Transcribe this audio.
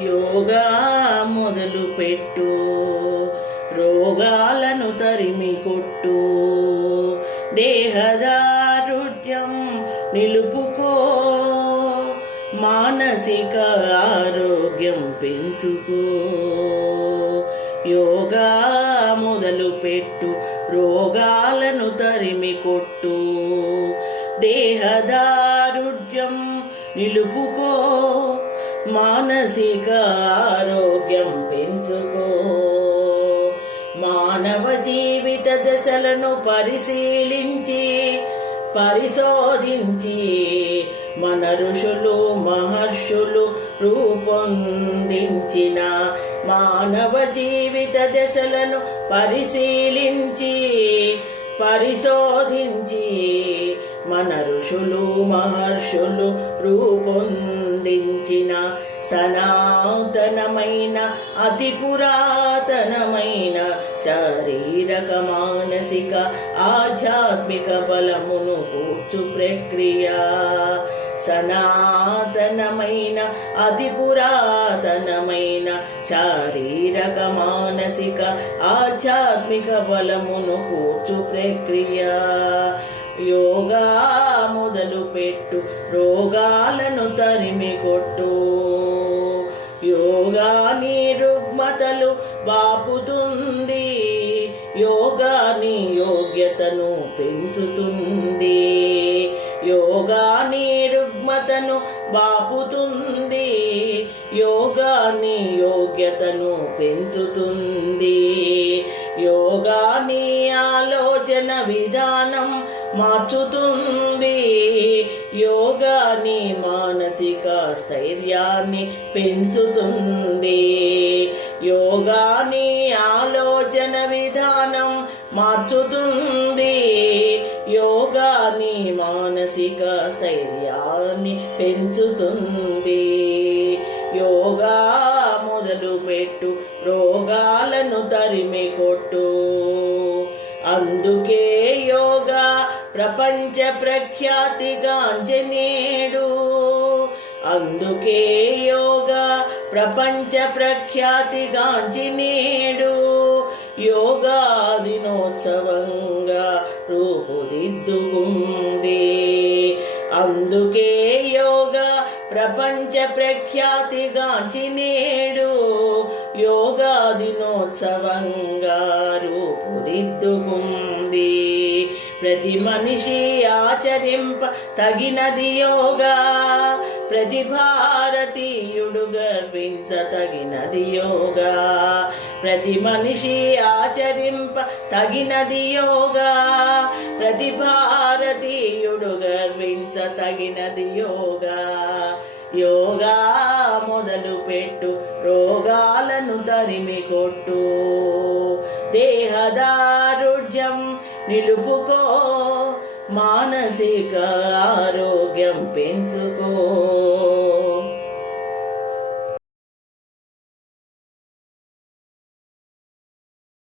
యోగా మొదలు పెట్టు. రోగాలను తరిమి కొట్టు. దేహదారుఢ్యం నిలుపుకో. మానసిక ఆరోగ్యం పెంచుకో. యోగా మొదలు పెట్టు. రోగాలను తరిమి కొట్టు. దేహదారుఢ్యం నిలుపుకో. మానసిక ఆరోగ్యం పెంచుకో. మానవ జీవిత దశలను పరిశీలించి పరిశోధించి మన ఋషులు మహర్షులు రూపొందించిన మానవ జీవిత దశలను పరిశీలించి పరిశోధించి మన ఋషులు మహర్షులు రూపొందించిన సనాతనమైన అతి పురాతనమైన శారీరక మానసిక ఆధ్యాత్మిక బలమును కూర్చు ప్రక్రియ. సనాతనమైన అతి పురాతనమైన శారీరక మానసిక ఆధ్యాత్మిక బలమును కూర్చు ప్రక్రియ. యోగా మొదలు పెట్టు రోగాలను తరిమి కొట్టు. యోగా నీ రుగ్మతలు బాపుతుంది యోగా నీ యోగ్యతను పెంచుతుంది. యోగా నీ రుగ్మతను బాపుతుంది యోగా నీ యోగ్యతను పెంచుతుంది. యోగా నీ ఆలోచన విధానం మార్చుతుంది. యోగా నీ మానసిక స్థైర్యాన్ని పెంచుతుంది. యోగా నీ ఆలోచన విధానం మార్చుతుంది. యోగా నీ మానసిక స్థైర్యాన్ని పెంచుతుంది. యోగా పెట్టు రోగాలను తరిమి కొట్టు. అందుకే యోగా ప్రపంచ ప్రఖ్యాతిగాంజనేడు అందుకే యోగా ప్రపంచ ప్రఖ్యాతిగాంజనేడు యోగా దినోత్సవంగా రూపుదిద్దుకుంది. అందుకే యోగా ప్రపంచ ప్రఖ్యాతిగాంచినేడు యోగా దినోత్సవంగా రూపుదిద్దుకుంది ప్రతి మనిషి ఆచరింప తగినది యోగా. ప్రతి భారతీయుడు గర్వించ తగినది యోగా. ప్రతి మనిషి ఆచరింప తగినది యోగా. ప్రతి భారతీయుడు గర్వించ తగినది యోగా. యోగా మొదలు పెట్టు రోగాలను తరిమి కొట్టు. దేహదారుఢ్యం నిలుపుకో మానసిక ఆరోగ్యం పెంచుకో.